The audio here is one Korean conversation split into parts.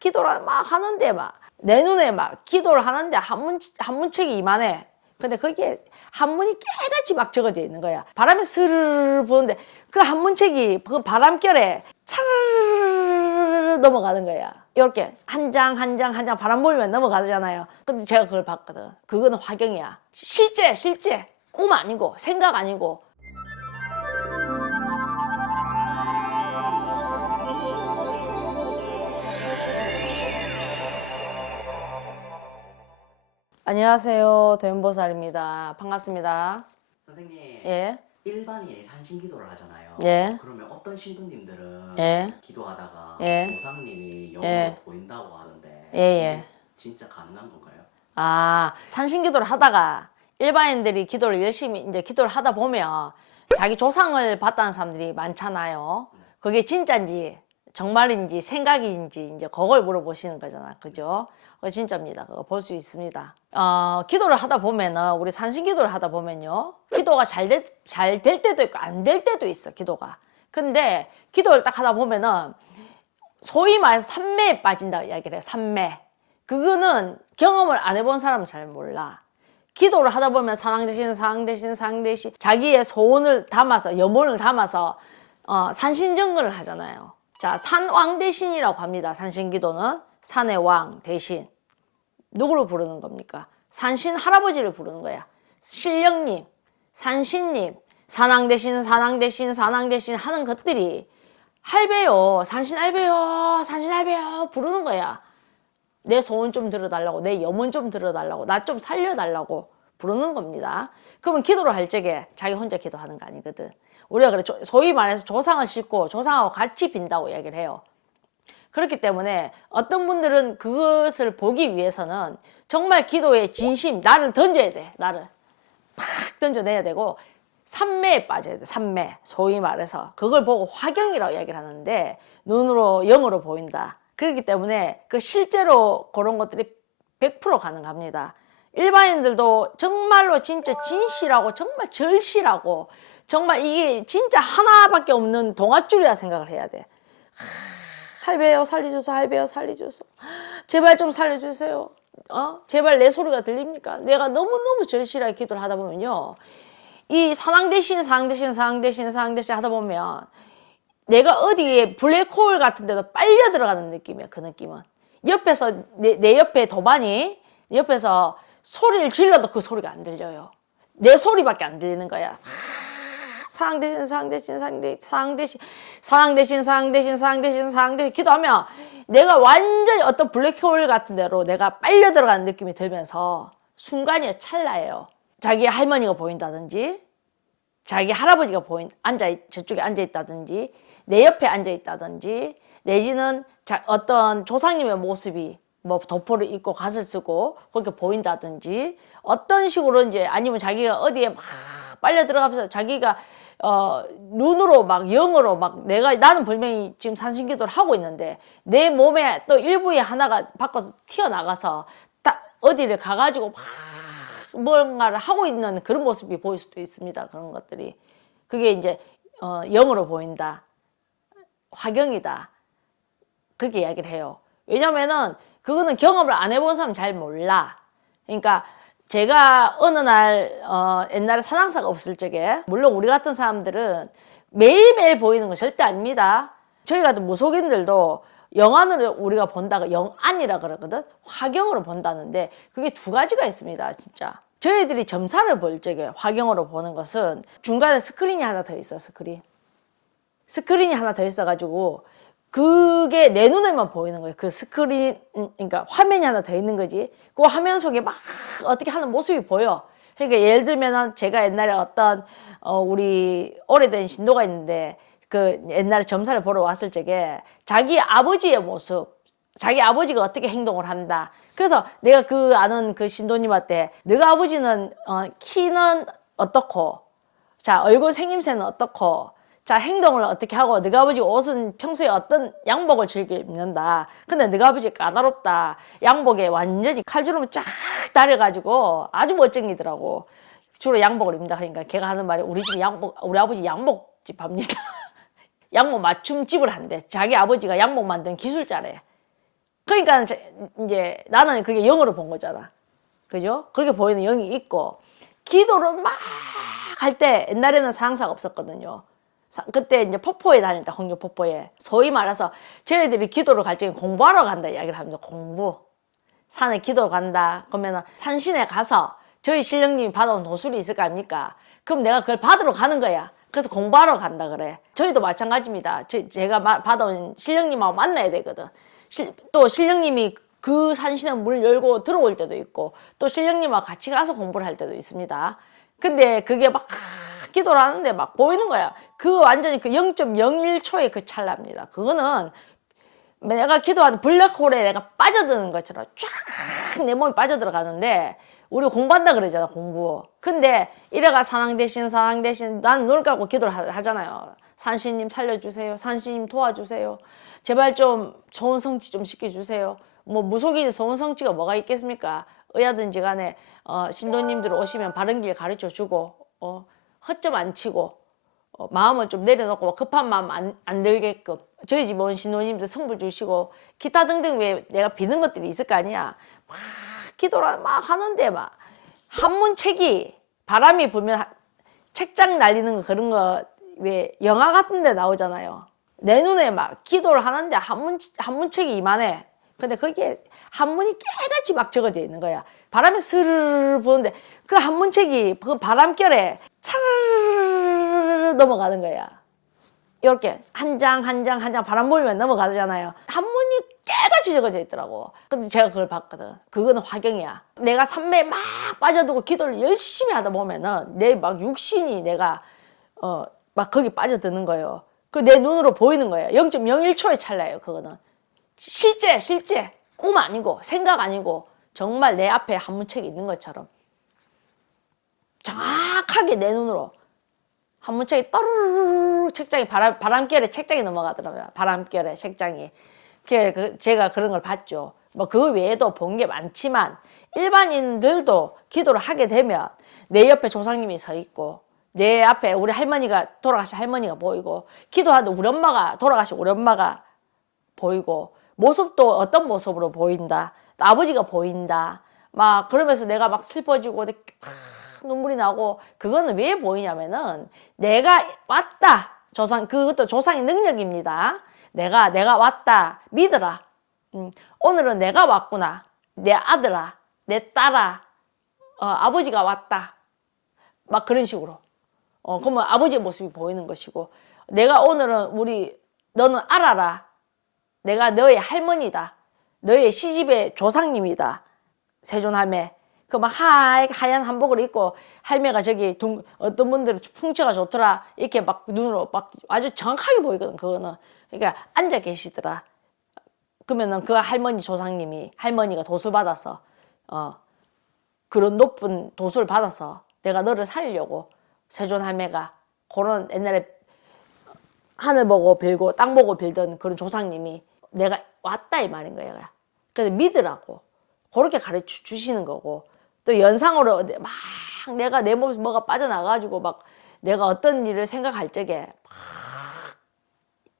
기도를 막 하는데 막 내 눈에 막 기도를 하는데 한문책이 이만해. 근데 거기에 한문이 깨같이 막 적어져 있는 거야. 바람이 스르르 부는데 그 한문책이 그 바람결에 차르르 넘어가는 거야. 이렇게 한 장 한 장 한 장 바람 불면 넘어가잖아요. 근데 제가 그걸 봤거든. 그거는 화경이야. 실제 꿈 아니고 생각 아니고. 안녕하세요. 도연보살입니다. 반갑습니다. 선생님, 예. 일반인이 산신기도를 하잖아요. 예. 그러면 어떤 신도님들은 예. 기도하다가 예. 조상님이 영으로 예. 보인다고 하는데 예. 진짜 가능한 건가요? 아, 산신기도를 하다가 일반인들이 기도를 열심히 이제 기도를 하다 보면 자기 조상을 봤다는 사람들이 많잖아요. 그게 진짜인지 정말인지 생각인지 이제 그걸 물어보시는 거잖아. 그죠? 그거 진짜입니다. 그거 볼 수 있습니다. 기도를 하다 보면은 우리 산신기도를 하다 보면요. 기도가 잘 될 때도 있고 안 될 때도 있어. 기도가. 근데 기도를 딱 하다 보면은 소위 말해서 산매에 빠진다고 이야기를 해요. 산매. 그거는 경험을 안 해본 사람은 잘 몰라. 기도를 하다 보면 상황 대신 자기의 소원을 담아서 염원을 담아서 산신정근을 하잖아요. 자, 산왕 대신이라고 합니다. 산신기도는 산의 왕 대신 누구를 부르는 겁니까? 산신 할아버지를 부르는 거야. 신령님, 산신님, 산왕 대신 하는 것들이 할배요, 산신 할배요 부르는 거야. 내 소원 좀 들어달라고, 내 염원 좀 들어달라고, 나 좀 살려달라고 부르는 겁니다. 그러면 기도를 할 적에 자기 혼자 기도하는 거 아니거든. 우리가 그래 소위 말해서 조상을 싣고 조상하고 같이 빈다고 이야기를 해요. 그렇기 때문에 어떤 분들은 그것을 보기 위해서는 정말 기도의 진심, 나를 던져야 돼. 나를 팍 던져내야 되고 산매에 빠져야 돼. 산매. 소위 말해서 그걸 보고 화경이라고 이야기를 하는데 눈으로 영으로 보인다. 그렇기 때문에 그 실제로 그런 것들이 100% 가능합니다. 일반인들도 정말로 진짜 진실하고 정말 절실하고 정말 이게 진짜 하나밖에 없는 동아줄이라 생각을 해야 돼. 할배요 살려주소, 할배요 살려주소. 제발 좀 살려주세요. 제발 내 소리가 들립니까? 내가 너무너무 절실하게 기도를 하다 보면요. 이 상황 대신 하다 보면 내가 어디에 블랙홀 같은 데도 빨려 들어가는 느낌이야. 그 느낌은. 옆에서 내 옆에 도반이 옆에서 소리를 질러도 그 소리가 안 들려요. 내 소리밖에 안 들리는 거야. 상황 대신 기도하면 내가 완전히 어떤 블랙홀 같은 데로 내가 빨려 들어가는 느낌이 들면서 순간이에요. 찰나예요. 자기 할머니가 보인다든지 자기 할아버지가 저쪽에 앉아있다든지 내 옆에 앉아있다든지 내지는 어떤 조상님의 모습이 뭐 도포를 입고 갓을 쓰고 그렇게 보인다든지 어떤 식으로 이제 아니면 자기가 어디에 막 빨려 들어가면서 자기가 눈으로 막 영으로 막 나는 분명히 지금 산신기도를 하고 있는데 내 몸에 또 일부에 하나가 밖으로 튀어나가서 딱 어디를 가가지고 막 뭔가를 하고 있는 그런 모습이 보일 수도 있습니다. 그런 것들이. 그게 이제 영으로 보인다. 화경이다. 그렇게 이야기를 해요. 왜냐면은 그거는 경험을 안 해본 사람은 잘 몰라. 그러니까 제가 어느 날 옛날에 산악사가 없을 적에 물론 우리 같은 사람들은 매일매일 보이는 건 절대 아닙니다. 저희 같은 무속인들도 영안으로 우리가 본다가 영안이라 그러거든. 화경으로 본다는데 그게 두 가지가 있습니다. 진짜 저희들이 점사를 볼 적에 화경으로 보는 것은 중간에 스크린이 하나 더 있어. 스크린이 하나 더 있어가지고 그게 내 눈에만 보이는 거예요. 그 스크린, 그러니까 화면이 하나 더 있는 거지. 그 화면 속에 막 어떻게 하는 모습이 보여. 그러니까 예를 들면은 제가 옛날에 어떤 우리 오래된 신도가 있는데 그 옛날에 점사를 보러 왔을 적에 자기 아버지의 모습, 자기 아버지가 어떻게 행동을 한다. 그래서 내가 그 아는 그 신도님한테 너가 아버지는 키는 어떻고, 자 얼굴 생김새는 어떻고, 자 행동을 어떻게 하고 너가 아버지 옷은 평소에 어떤 양복을 즐겨 입는다. 근데 너가 아버지 까다롭다. 양복에 완전히 칼주름을 쫙 다려가지고 아주 멋쟁이더라고. 주로 양복을 입는다. 그러니까 걔가 하는 말이 우리 아버지 양복집 합니다. 양복 맞춤집을 한대. 자기 아버지가 양복 만든 기술자래. 그러니까 이제 나는 그게 영으로 본 거잖아. 그죠? 그렇게 보이는 영이 있고, 기도를 막 할 때 옛날에는 상사가 없었거든요. 그때 이제 폭포에 다닐 때, 홍교 폭포에. 소위 말해서 저희들이 기도를 갈 적에 공부하러 간다 이야기를 합니다. 공부. 산에 기도 간다. 그러면 산신에 가서 저희 신령님이 받아온 도술이 있을 거 아닙니까? 그럼 내가 그걸 받으러 가는 거야. 그래서 공부하러 간다 그래. 저희도 마찬가지입니다. 제가 받아온 신령님하고 만나야 되거든. 또 신령님이 그 산신에 문 열고 들어올 때도 있고, 또 신령님하고 같이 가서 공부를 할 때도 있습니다. 근데 그게 막 기도를 하는데 막 보이는 거야. 그 완전히 그 0.01초의 그 찰나입니다. 그거는 내가 기도하는 블랙홀에 내가 빠져드는 것처럼 쫙 내 몸이 빠져들어가는데, 우리 공부한다 그러잖아, 공부. 근데 이래가 산왕 대신 난 눈을 감고 기도를 하잖아요. 산신님 살려주세요. 산신님 도와주세요. 제발 좀 좋은 성취 좀 시켜주세요. 뭐 무속인이 좋은 성취가 뭐가 있겠습니까? 의하든지 간에 신도님들 오시면 바른 길 가르쳐주고, 헛점 안 치고, 마음을 좀 내려놓고 급한 마음 안 들게끔 저희 집 온 신도님들 성불 주시고, 기타 등등 왜 내가 비는 것들이 있을 거 아니야. 막 기도를 막 하는데 막 한문책이 바람이 불면 책장 날리는 거, 그런 거 왜 영화 같은 데 나오잖아요. 내 눈에 막 기도를 하는데 한문책이 이만해. 근데 거기에 한문이 깨같이 막 적어져 있는 거야. 바람이 스르르 부는데 그 한문책이 그 바람결에 차르르 넘어가는 거야. 이렇게 한 장 바람 불면 넘어가잖아요. 한문이 깨같이 적어져 있더라고. 근데 제가 그걸 봤거든. 그거는 화경이야. 내가 산매에 막 빠져들고 기도를 열심히 하다 보면은 내 막 육신이 내가 막 거기 빠져드는 거예요. 그 내 눈으로 보이는 거예요. 0.01초의 찰나예요. 그거는 실제 꿈 아니고 생각 아니고 정말 내 앞에 한문책이 있는 것처럼 정확하게 내 눈으로 한문책이 떠르르 책장이 바람결에 책장이 넘어가더라고요. 바람결에 책장이. 제가 그런 걸 봤죠. 뭐 그 외에도 본 게 많지만 일반인들도 기도를 하게 되면 내 옆에 조상님이 서 있고, 내 앞에 우리 할머니가 돌아가신 할머니가 보이고, 기도하는데 우리 엄마가 돌아가신 우리 엄마가 보이고, 모습도 어떤 모습으로 보인다. 아버지가 보인다. 막 그러면서 내가 막 슬퍼지고 눈물이 나고. 그거는 왜 보이냐면은 내가 왔다. 그것도 조상의 능력입니다. 내가 왔다. 믿어라. 오늘은 내가 왔구나. 내 아들아, 내 딸아, 아버지가 왔다. 막 그런 식으로. 그러면 아버지의 모습이 보이는 것이고, 내가 오늘은 너는 알아라. 내가 너의 할머니다. 너의 시집의 조상님이다. 세존할매. 그 막 하얀 한복을 입고, 할매가 저기 어떤 분들은 풍채가 좋더라. 이렇게 막 눈으로 막 아주 정확하게 보이거든, 그거는. 그러니까 앉아 계시더라. 그러면은 그 할머니가 도술 받아서, 그런 높은 도술 받아서 내가 너를 살리려고 세존할매가 그런 옛날에 하늘 보고 빌고 땅 보고 빌던 그런 조상님이 내가 왔다 이 말인 거예요. 그래서 믿으라고 그렇게 가르쳐 주시는 거고, 또 연상으로 막 내가 내 몸에서 뭐가 빠져나가가지고 막 내가 어떤 일을 생각할 적에 막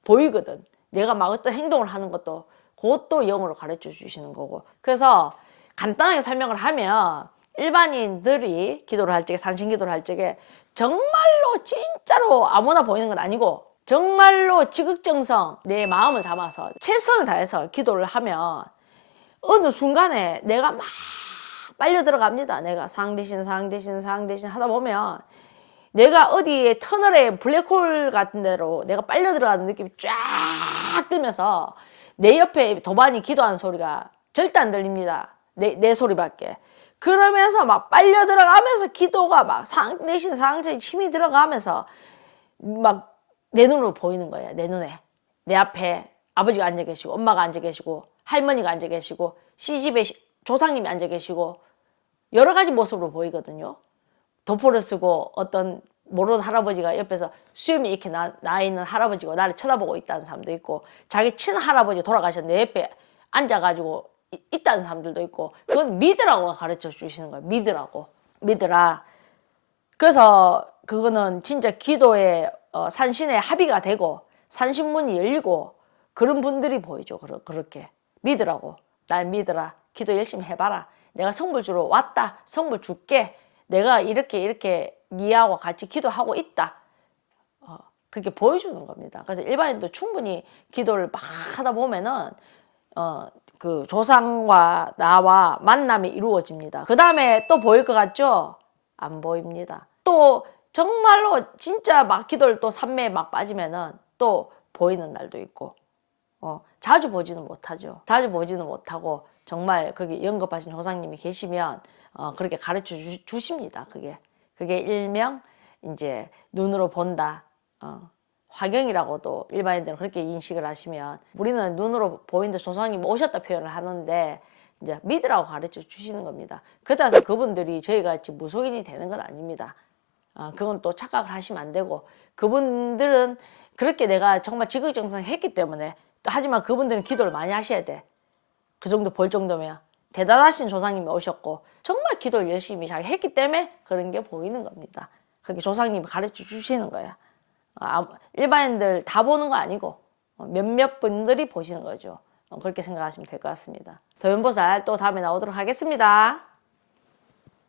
보이거든. 내가 막 어떤 행동을 하는 것도 그것도 영으로 가르쳐 주시는 거고. 그래서 간단하게 설명을 하면 일반인들이 기도를 할 적에, 산신기도를 할 적에 정말로 진짜로 아무나 보이는 건 아니고 정말로 지극정성 내 마음을 담아서 최선을 다해서 기도를 하면 어느 순간에 내가 막 빨려 들어갑니다. 내가 상대신 하다 보면 내가 어디에 터널에 블랙홀 같은 데로 내가 빨려 들어가는 느낌이 쫙 뜨면서 내 옆에 도반이 기도하는 소리가 절대 안 들립니다. 내 소리밖에. 그러면서 막 빨려 들어가면서 기도가 막 상대신 힘이 들어가면서 막 내 눈으로 보이는 거예요. 내 눈에. 내 앞에 아버지가 앉아 계시고, 엄마가 앉아 계시고, 할머니가 앉아 계시고, 시집에 조상님이 앉아 계시고, 여러 가지 모습으로 보이거든요. 도포를 쓰고 어떤 모르는 할아버지가 옆에서 수염이 이렇게 나 있는 할아버지가 나를 쳐다보고 있다는 사람도 있고, 자기 친할아버지 돌아가셨는데 내 옆에 앉아가지고 있다는 사람들도 있고. 그건 믿으라고 가르쳐 주시는 거예요. 믿으라. 그래서 그거는 진짜 기도에 산신의 합의가 되고 산신문이 열리고 그런 분들이 보이죠. 그렇게 믿으라고. 날 믿어라. 기도 열심히 해봐라. 내가 선물 주러 왔다. 선물 줄게. 내가 이렇게 니하고 같이 기도하고 있다. 그렇게 보여주는 겁니다. 그래서 일반인도 충분히 기도를 막 하다 보면은 그 조상과 나와 만남이 이루어집니다. 그 다음에 또 보일 것 같죠? 안 보입니다. 또 정말로 진짜 막 기도를 또 산매에 막 빠지면은 또 보이는 날도 있고, 자주 보지는 못하죠. 자주 보지는 못하고 정말 거기 영급하신 조상님이 계시면 그렇게 가르쳐 주십니다. 그게 일명 이제 눈으로 본다. 화경이라고도 일반인들은 그렇게 인식을 하시면, 우리는 눈으로 보이는데 조상님 오셨다 표현을 하는데 이제 믿으라고 가르쳐 주시는 겁니다. 그렇다고 그분들이 저희 같이 무속인이 되는 건 아닙니다. 그건 또 착각을 하시면 안 되고, 그분들은 그렇게 내가 정말 지극정성했기 때문에, 하지만 그분들은 기도를 많이 하셔야 돼. 그 정도 볼 정도면 대단하신 조상님이 오셨고 정말 기도를 열심히 잘 했기 때문에 그런 게 보이는 겁니다. 그게 조상님이 가르쳐 주시는 거야. 일반인들 다 보는 거 아니고 몇몇 분들이 보시는 거죠. 그렇게 생각하시면 될 것 같습니다. 도연보살 또 다음에 나오도록 하겠습니다.